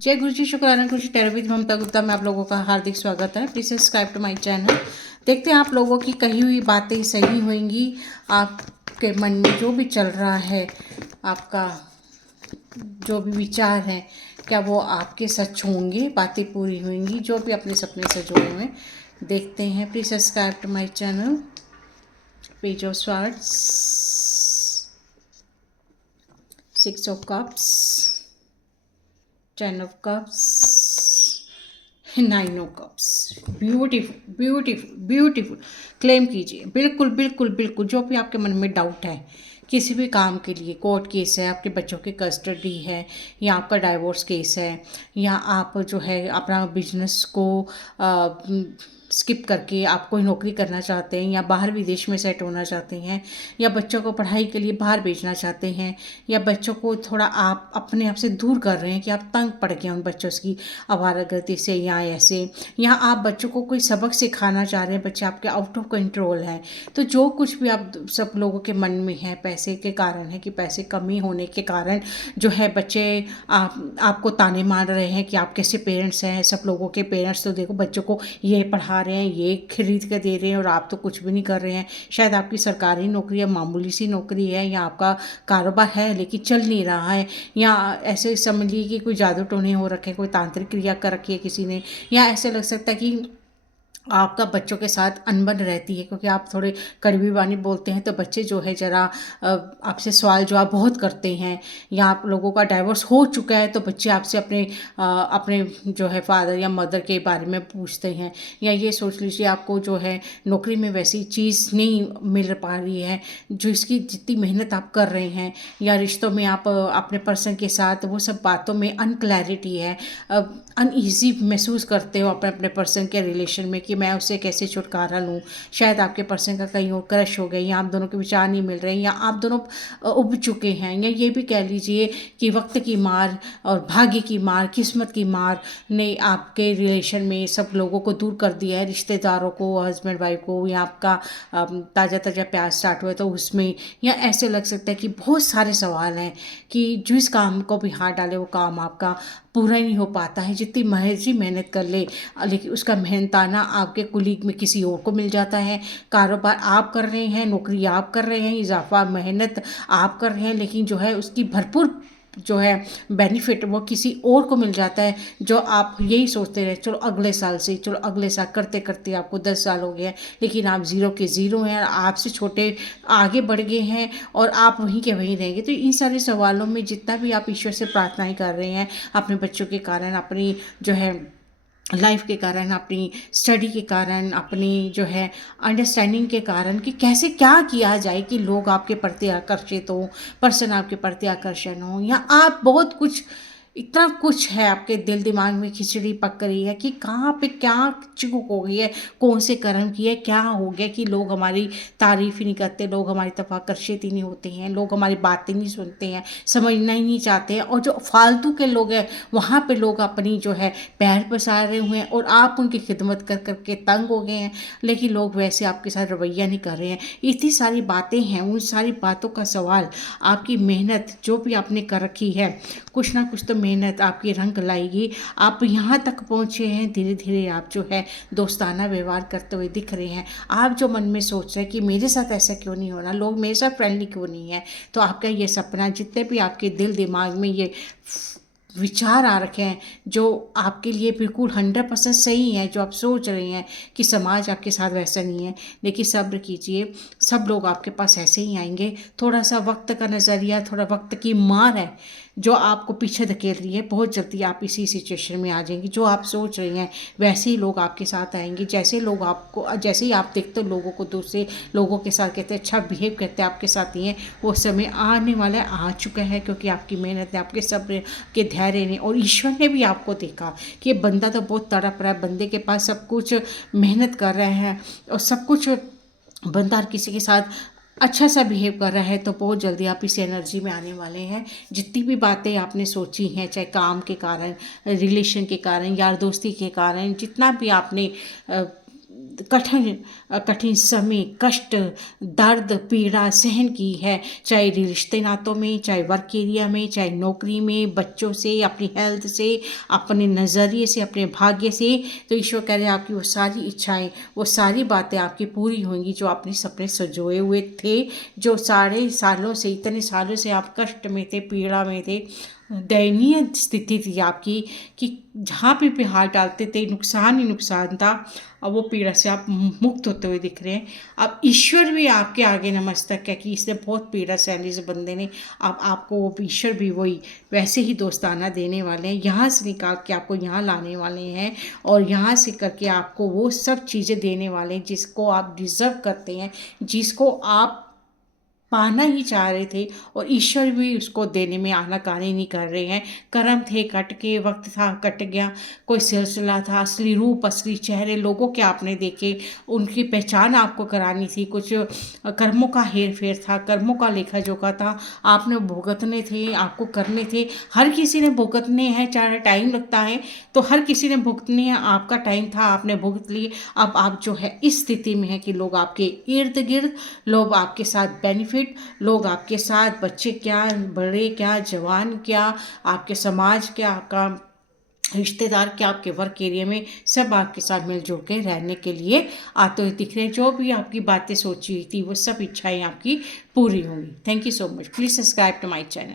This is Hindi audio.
जय गुरु जी, शुक्राना गुरु जी। टैरो विद ममता गुप्ता में आप लोगों का हार्दिक स्वागत है। Please subscribe to my channel. देखते हैं आप लोगों की कही हुई बातें सही होंगी। आपके मन में जो भी चल रहा है, आपका जो भी विचार है, क्या वो आपके सच होंगे, बातें पूरी होंगी। जो भी अपने सपने सजोए हुए देखते हैं। Please subscribe to my channel. Page of swords, 6 of cups, 10 of cups, 9 of cups. Beautiful beautiful beautiful. Claim कीजिए। बिल्कुल बिल्कुल बिल्कुल। जो भी आपके मन में डाउट है किसी भी काम के लिए, कोर्ट केस है, आपके बच्चों की कस्टडी है, या आपका डाइवोर्स केस है, या आप जो है अपना बिजनेस को स्किप करके आप कोई नौकरी करना चाहते हैं, या बाहर विदेश में सेट होना चाहते हैं, या बच्चों को पढ़ाई के लिए बाहर भेजना चाहते हैं, या बच्चों को थोड़ा आप अपने आप से दूर कर रहे हैं कि आप तंग पड़ गए उन बच्चों की आवारागर्दी से, या ऐसे, या आप बच्चों को कोई सबक सिखाना चाह रहे हैं, बच्चे आपके आउट ऑफ कंट्रोल हैं। तो जो कुछ भी आप सब लोगों के मन में है, पैसे के कारण है कि पैसे कमी होने के कारण जो है बच्चे आपको ताने मार रहे हैं कि आप कैसे पेरेंट्स हैं। सब लोगों के पेरेंट्स तो देखो बच्चों को ये पढ़ा रहे हैं, ये खरीद कर दे रहे हैं, और आप तो कुछ भी नहीं कर रहे हैं। शायद आपकी सरकारी नौकरी है, मामूली सी नौकरी है, या आपका कारोबार है लेकिन चल नहीं रहा है, या ऐसे समझ लीजिए कि कोई जादू टोने हो रखे, कोई तांत्रिक क्रिया कर रखी है किसी ने, या ऐसे लग सकता है कि आपका बच्चों के साथ अनबन रहती है क्योंकि आप थोड़े कड़वी वाणी बोलते हैं। तो बच्चे जो है ज़रा आपसे सवाल जवाब बहुत करते हैं, या आप लोगों का डाइवोर्स हो चुका है तो बच्चे आपसे अपने जो है फादर या मदर के बारे में पूछते हैं, या ये सोच लीजिए आपको जो है नौकरी में वैसी चीज़ नहीं मिल पा रही है जो इसकी जितनी मेहनत आप कर रहे हैं, या रिश्तों में आप अपने पर्सन के साथ वो सब बातों में अनक्लैरिटी है, अनईजी महसूस करते हो अपने अपने पर्सन के रिलेशन में कि मैं उससे कैसे छुटकारा लूँ। शायद आपके पर्सन का कहीं और क्रश हो गई, या आप दोनों के विचार नहीं मिल रहे हैं, या आप दोनों उब चुके हैं, या ये भी कह लीजिए कि वक्त की मार और भाग्य की मार, किस्मत की मार ने आपके रिलेशन में सब लोगों को दूर कर दिया है, रिश्तेदारों को, हस्बैंड वाइफ को, या आपका ताज़ा ताज़ा प्यार स्टार्ट हुआ तो उसमें, या ऐसे लग सकता है कि बहुत सारे सवाल हैं कि जिस काम को भी हाथ डाले वो काम आपका पूरा ही नहीं हो पाता है। जितनी मर्जी मेहनत कर ले लेकिन उसका मेहनताना आपके कुलीग में किसी और को मिल जाता है। कारोबार आप कर रहे हैं, नौकरी आप कर रहे हैं, इजाफा मेहनत आप कर रहे हैं, लेकिन जो है उसकी भरपूर जो है बेनिफिट वो किसी और को मिल जाता है। जो आप यही सोचते रहे चलो अगले साल से, चलो अगले साल, करते करते आपको 10 साल हो गए हैं, लेकिन आप ज़ीरो के ज़ीरो हैं, आपसे छोटे आगे बढ़ गए हैं और आप वहीं के वहीं रहेंगे। तो इन सारे सवालों में जितना भी आप ईश्वर से प्रार्थनाएं कर रहे हैं अपने बच्चों के कारण, अपनी जो है लाइफ के कारण, अपनी स्टडी के कारण, अपनी जो है अंडरस्टैंडिंग के कारण कि कैसे क्या किया जाए कि लोग आपके प्रति आकर्षित हो, पर्सन आपके प्रति आकर्षण हो, या आप बहुत कुछ, इतना कुछ है आपके दिल दिमाग में खिचड़ी पक रही है कि कहाँ पे क्या चूक हो गई है, कौन से कर्म किए, क्या हो गया कि लोग हमारी तारीफ ही नहीं करते, लोग हमारी तरफ आकर्षित ही नहीं होते हैं, लोग हमारी बातें नहीं सुनते हैं, समझना ही नहीं चाहते हैं। और जो फालतू के लोग हैं वहाँ पे लोग अपनी जो है पैर पसारे हुए हैं और आप उनकी खिदमत कर करके तंग हो गए हैं, लेकिन लोग वैसे आपके साथ रवैया नहीं कर रहे हैं। इतनी सारी बातें हैं, उन सारी बातों का सवाल आपकी मेहनत जो भी आपने कर रखी है, कुछ ना कुछ तो मेहनत आपकी रंग लाएगी। आप यहाँ तक पहुँचे हैं, धीरे धीरे आप जो है दोस्ताना व्यवहार करते हुए दिख रहे हैं। आप जो मन में सोच रहे हैं कि मेरे साथ ऐसा क्यों नहीं हो रहा, लोग मेरे साथ फ्रेंडली क्यों नहीं है, तो आपका ये सपना, जितने भी आपके दिल दिमाग में ये विचार आ रखे हैं जो आपके लिए बिल्कुल 100% सही है, जो आप सोच रहे हैं कि समाज आपके साथ वैसा नहीं है, लेकिन सब्र कीजिए, सब लोग आपके पास ऐसे ही आएंगे। थोड़ा सा वक्त का नज़रिया, थोड़ा वक्त की मार है जो आपको पीछे धकेल रही है। बहुत जल्दी आप इसी सिचुएशन में आ जाएंगे। जो आप सोच रहे हैं वैसे ही लोग आपके साथ आएंगे। जैसे लोग आपको, जैसे ही आप देखते हो लोगों को, दूसरे लोगों के साथ कहते हैं अच्छा बिहेव करते हैं आपके साथ ही हैं, वो समय आने वाला आ चुका है, क्योंकि आपकी मेहनत ने, आपके सब्र के धैर्य ने, और ईश्वर ने भी आपको देखा कि ये बंदा तो बहुत तड़प रहा है, बंदे के पास सब कुछ, मेहनत कर रहे हैं और सब कुछ, बंदा किसी के साथ अच्छा सा बिहेव कर रहा है, तो बहुत जल्दी आप इस एनर्जी में आने वाले हैं। जितनी भी बातें आपने सोची हैं, चाहे काम के कारण, रिलेशन के कारण, यार दोस्ती के कारण, जितना भी आपने कठिन समय, कष्ट, दर्द, पीड़ा सहन की है, चाहे रिश्ते नातों में, चाहे वर्क एरिया में, चाहे नौकरी में, बच्चों से, अपनी हेल्थ से, अपने नज़रिए से, अपने भाग्य से। तो ईश्वर कह रहे हैं आपकी वो सारी इच्छाएं, वो सारी बातें आपकी पूरी होंगी जो आपने सपने सजोए हुए थे, जो सारे सालों से, इतने सालों से आप कष्ट में थे, पीड़ा में थे, दयनीय स्थिति थी आपकी कि जहाँ पे हाथ डालते थे नुकसान ही नुकसान था। अब वो पीड़ा से आप मुक्त होते हुए दिख रहे हैं। अब ईश्वर भी आपके आगे नमस्तक है कि इसने बहुत पीड़ा सहली इस बंदे ने, अब आपको वो ईश्वर भी वही वैसे ही दोस्ताना देने वाले हैं, यहाँ से निकाल के आपको यहाँ लाने वाले हैं और यहाँ से करके आपको वो सब चीज़ें देने वाले हैं जिसको आप डिज़र्व करते हैं, जिसको आप पाना ही चाह रहे थे, और ईश्वर भी उसको देने में आनाकानी नहीं कर रहे हैं। कर्म थे कट के, वक्त था कट गया, कोई सिलसिला था, असली रूप असली चेहरे लोगों के आपने देखे, उनकी पहचान आपको करानी थी, कुछ कर्मों का हेर फेर था, कर्मों का लेखा जोखा था, आपने भुगतने थे, आपको करने थे। हर किसी ने भुगतने हैं, चाहे टाइम लगता है तो हर किसी ने भुगतने हैं, आपका टाइम था, आपने भुगत लिए। अब आप जो है इस स्थिति में है कि लोग आपके इर्द गिर्द, लोग आपके साथ बेनिफिट, लोग आपके साथ, बच्चे क्या, बड़े क्या, जवान क्या, आपके समाज क्या, आपका रिश्तेदार क्या, आपके वर्क एरिया में सब आपके साथ मिलजुल के रहने के लिए आते हुए दिख रहे हैं। जो भी आपकी बातें सोची हुई थी वो सब इच्छाएं आपकी पूरी होंगी। Thank you so much. Please subscribe to my channel.